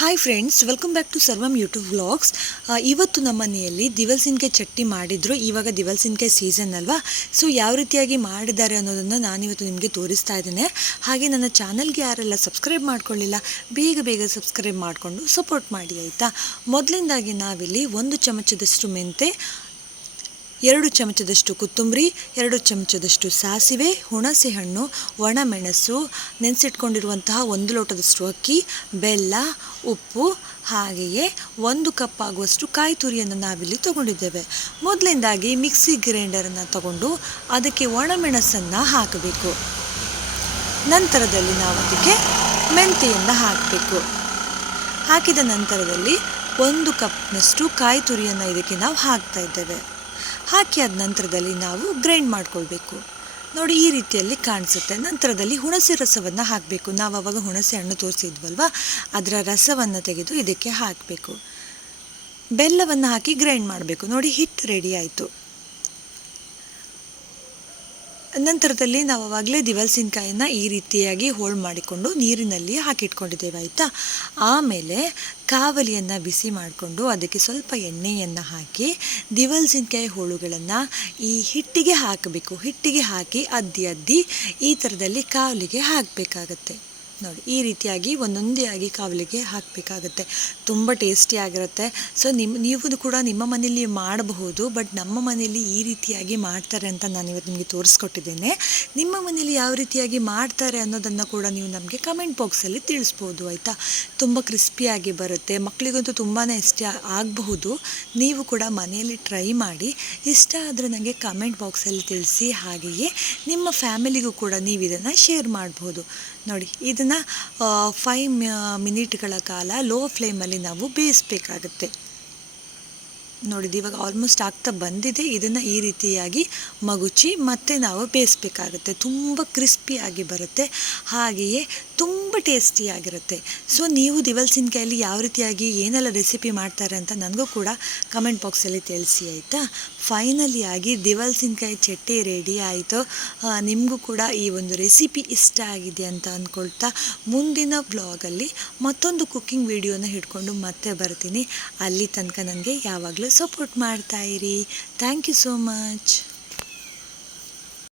Hi friends welcome back to Sarvam YouTube vlogs ಇವತ್ತು ನಮ್ಮ ಮನೆಯಲ್ಲಿ ದಿವಲ್ಸಿನ್ಕಾಯಿ ಚಟ್ನಿ ಮಾಡಿದ್ರು. ಇವಾಗ ದಿವಲ್ಸಿನ್ಕಾಯಿ ಸೀಸನ್ ಅಲ್ವಾ? ಸೊ ಯಾವ ರೀತಿಯಾಗಿ ಮಾಡಿದ್ದಾರೆ ಅನ್ನೋದನ್ನು ನಾನಿವತ್ತು ನಿಮಗೆ ತೋರಿಸ್ತಾ ಇದ್ದೇನೆ. ಹಾಗೆ ನನ್ನ ಚಾನಲ್ಗೆ ಯಾರೆಲ್ಲ ಸಬ್ಸ್ಕ್ರೈಬ್ ಮಾಡ್ಕೊಳ್ಳಿಲ್ಲ, ಬೇಗ ಬೇಗ ಸಬ್ಸ್ಕ್ರೈಬ್ ಮಾಡಿಕೊಂಡು ಸಪೋರ್ಟ್ ಮಾಡಿ, ಆಯಿತಾ? ಮೊದಲಿಂದಾಗಿ ನಾವಿಲ್ಲಿ ಒಂದು ಚಮಚದಷ್ಟು ಮೆಂತೆ ಎರಡು ಚಮಚದಷ್ಟು ಕೊತ್ತಂಬರಿ, ಎರಡು ಚಮಚದಷ್ಟು ಸಾಸಿವೆ, ಹುಣಸೆ ಹಣ್ಣು, ಒಣಮೆಣಸು, ನೆನೆಸಿಟ್ಕೊಂಡಿರುವಂತಹ ಒಂದು ಲೋಟದಷ್ಟು ಅಕ್ಕಿ, ಬೆಲ್ಲ, ಉಪ್ಪು, ಹಾಗೆಯೇ ಒಂದು ಕಪ್ ಆಗುವಷ್ಟು ಕಾಯಿ ತುರಿಯನ್ನು ನಾವಿಲ್ಲಿ ತಗೊಂಡಿದ್ದೇವೆ. ಮೊದಲಿಂದಾಗಿ ಮಿಕ್ಸಿ ಗ್ರೈಂಡರನ್ನು ತಗೊಂಡು ಅದಕ್ಕೆ ಒಣಮೆಣಸನ್ನು ಹಾಕಬೇಕು. ನಂತರದಲ್ಲಿ ನಾವು ಅದಕ್ಕೆ ಮೆಂತೆಯನ್ನು ಹಾಕಬೇಕು. ಹಾಕಿದ ನಂತರದಲ್ಲಿ ಒಂದು ಕಪ್ನಷ್ಟು ಕಾಯಿ ತುರಿಯನ್ನು ಇದಕ್ಕೆ ನಾವು ಹಾಕ್ತಾ ಇದ್ದೇವೆ. ಹಾಕಿ ಆದ ನಂತರದಲ್ಲಿ ನಾವು ಗ್ರೈಂಡ್ ಮಾಡ್ಕೊಳ್ಬೇಕು. ನೋಡಿ, ಈ ರೀತಿಯಲ್ಲಿ ಕಾಣಿಸುತ್ತೆ. ನಂತರದಲ್ಲಿ ಹುಣಸೆ ರಸವನ್ನು ಹಾಕಬೇಕು. ನಾವು ಅವಾಗ ಹುಣಸೆ ಹಣ್ಣು ತೋರಿಸಿದ್ವಲ್ವ? ಅದರ ರಸವನ್ನು ತೆಗೆದು ಇದಕ್ಕೆ ಹಾಕಬೇಕು. ಬೆಲ್ಲವನ್ನು ಹಾಕಿ ಗ್ರೈಂಡ್ ಮಾಡಬೇಕು. ನೋಡಿ, ಹಿಟ್ಟು ರೆಡಿ ಆಯಿತು. ನಂತರದಲ್ಲಿ ನಾವು ಅವಾಗಲೇ ದಿವಲ್ಸಿನಕಾಯನ್ನು ಈ ರೀತಿಯಾಗಿ ಹೋಳು ಮಾಡಿಕೊಂಡು ನೀರಿನಲ್ಲಿ ಹಾಕಿಟ್ಕೊಂಡಿದ್ದೇವೆ, ಆಯಿತಾ? ಆಮೇಲೆ ಕಾವಲಿಯನ್ನು ಬಿಸಿ ಮಾಡಿಕೊಂಡು ಅದಕ್ಕೆ ಸ್ವಲ್ಪ ಎಣ್ಣೆಯನ್ನು ಹಾಕಿ ದಿವಲ್ಸಿನಕಾಯಿ ಹೋಳುಗಳನ್ನು ಈ ಹಿಟ್ಟಿಗೆ ಹಾಕಬೇಕು. ಹಿಟ್ಟಿಗೆ ಹಾಕಿ ಅದ್ದಿ ಅದ್ದಿ ಈ ಥರದಲ್ಲಿ ಕಾವಲಿಗೆ ಹಾಕಬೇಕಾಗತ್ತೆ. ನೋಡಿ, ಈ ರೀತಿಯಾಗಿ ಒಂದೊಂದೇ ಆಗಿ ಕಾವಲಿಗೆ ಹಾಕಬೇಕಾಗುತ್ತೆ. ತುಂಬ ಟೇಸ್ಟಿಯಾಗಿರುತ್ತೆ ಸೊ ನಿಮ್ಮ ನೀವು ಕೂಡ ನಿಮ್ಮ ಮನೆಯಲ್ಲಿ ಮಾಡಬಹುದು ಬಟ್ ನಮ್ಮ ಮನೆಯಲ್ಲಿ ಈ ರೀತಿಯಾಗಿ ಮಾಡ್ತಾರೆ ಅಂತ ನಾನು ಇವತ್ತು ನಿಮಗೆ ತೋರಿಸ್ಕೊಟ್ಟಿದ್ದೇನೆ. ನಿಮ್ಮ ಮನೆಯಲ್ಲಿ ಯಾವ ರೀತಿಯಾಗಿ ಮಾಡ್ತಾರೆ ಅನ್ನೋದನ್ನು ಕೂಡ ನೀವು ನಮಗೆ ಕಮೆಂಟ್ ಬಾಕ್ಸಲ್ಲಿ ತಿಳಿಸ್ಬೋದು, ಆಯಿತಾ? ತುಂಬ ಕ್ರಿಸ್ಪಿಯಾಗಿ ಬರುತ್ತೆ. ಮಕ್ಕಳಿಗಂತೂ ತುಂಬಾ ಇಷ್ಟ ಆಗಬಹುದು. ನೀವು ಕೂಡ ಮನೆಯಲ್ಲಿ ಟ್ರೈ ಮಾಡಿ. ಇಷ್ಟ ಆದರೆ ನನಗೆ ಕಮೆಂಟ್ ಬಾಕ್ಸಲ್ಲಿ ತಿಳಿಸಿ. ಹಾಗೆಯೇ ನಿಮ್ಮ ಫ್ಯಾಮಿಲಿಗೂ ಕೂಡ ನೀವು ಇದನ್ನು ಶೇರ್ ಮಾಡ್ಬೋದು. ನೋಡಿ, ಇದನ್ನು ಫೈವ್ ಮಿನಿಟ್ಗಳ ಕಾಲ ಲೋ ಫ್ಲೇಮಲ್ಲಿ ನಾವು ಬೇಯಿಸ್ಬೇಕಾಗತ್ತೆ. ನೋಡಿದ್ದು ಇವಾಗ ಆಲ್ಮೋಸ್ಟ್ ಆಗ್ತಾ ಬಂದಿದೆ. ಇದನ್ನು ಈ ರೀತಿಯಾಗಿ ಮಗುಚಿ ಮತ್ತೆ ನಾವು ಬೇಯಿಸ್ಬೇಕಾಗುತ್ತೆ. ತುಂಬ ಕ್ರಿಸ್ಪಿಯಾಗಿ ಬರುತ್ತೆ. ಹಾಗೆಯೇ ತುಂಬ ಟೇಸ್ಟಿಯಾಗಿರುತ್ತೆ ಸೊ ನೀವು ದಿವಲ್ಸಿನಕಾಯಲ್ಲಿ ಯಾವ ರೀತಿಯಾಗಿ ಏನೆಲ್ಲ ರೆಸಿಪಿ ಮಾಡ್ತಾರೆ ಅಂತ ನನಗೂ ಕೂಡ ಕಮೆಂಟ್ ಬಾಕ್ಸಲ್ಲಿ ತಿಳಿಸಿ, ಆಯಿತಾ? ಫೈನಲಿ ಆಗಿ ದಿವಲ್ಸಿನಕಾಯಿ ಚಟ್ನಿ ರೆಡಿ ಆಯಿತು. ನಿಮಗೂ ಕೂಡ ಈ ಒಂದು ರೆಸಿಪಿ ಇಷ್ಟ ಆಗಿದೆ ಅಂತ ಅಂದ್ಕೊಳ್ತಾ ಮುಂದಿನ ಬ್ಲಾಗಲ್ಲಿ ಮತ್ತೊಂದು ಕುಕ್ಕಿಂಗ್ ವಿಡಿಯೋನ ಹಿಡ್ಕೊಂಡು ಮತ್ತೆ ಬರ್ತೀನಿ. ಅಲ್ಲಿ ತನಕ ನನಗೆ ಯಾವಾಗಲೂ ಸಪೋರ್ಟ್ ಮಾಡ್ತಾಯಿರಿ ಥ್ಯಾಂಕ್ ಯು ಸೋ ಮಚ್